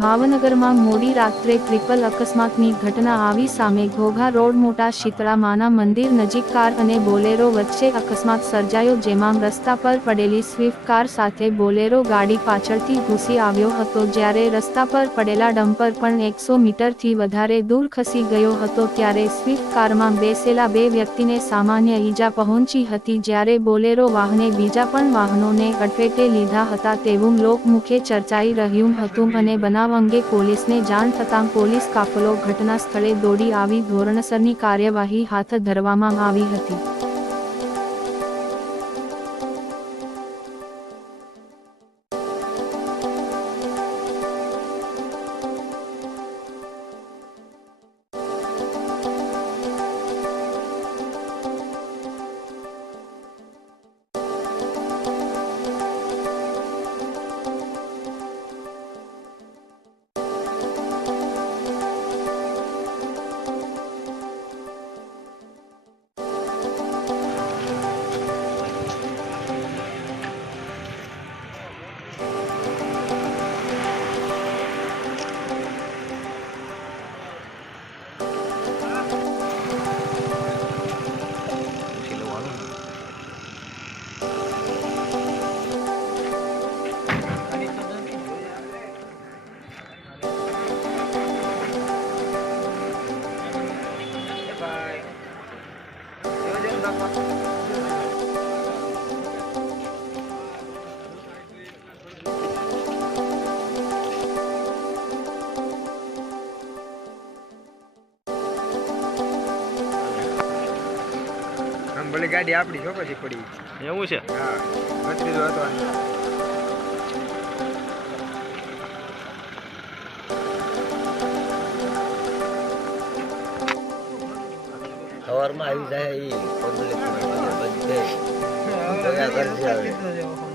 ભાવનગરમાં મોડી રાત્રે ટ્રિપલ અકસ્માતની ઘટના આવી સામે. ઘોઘા રોડ મોટા શીતળા માના મંદિર નજીક કાર અને બોલેરો વચ્ચે અકસ્માત સર્જાયો, જેમાં રસ્તા પર પડેલી સ્વિફ્ટ કાર સાથે બોલેરો ગાડી પાછળથી ઘૂસી આવ્યો હતો, જ્યારે રસ્તા પર પડેલા ડમ્પર પણ 100 મીટરથી વધારે દૂર ખસી ગયો હતો. ત્યારે સ્વિફ્ટ કારમાં બેસેલા બે વ્યક્તિને સામાન્ય ઈજા પહોંચી હતી, જ્યારે બોલેરો વાહને બીજા પણ વાહનોને અડફેટે લીધા હતા તેવું લોકમુખે ચર્ચાઈ રહ્યું હતું. અને બનાવ અંગે પોલીસને જાણ થતાં પોલીસ કાફલો ઘટના સ્થળે દોડી આવી ધોરણસરની કાર્યવાહી હાથ ધરવામાં આવી હતી. ભલે ગાડી આપડી છો પછી પડી એવું છે. હા, ભત્રીજો હતો. સવારમાં આવી જાય એ પબ્લિક બધે કરશે.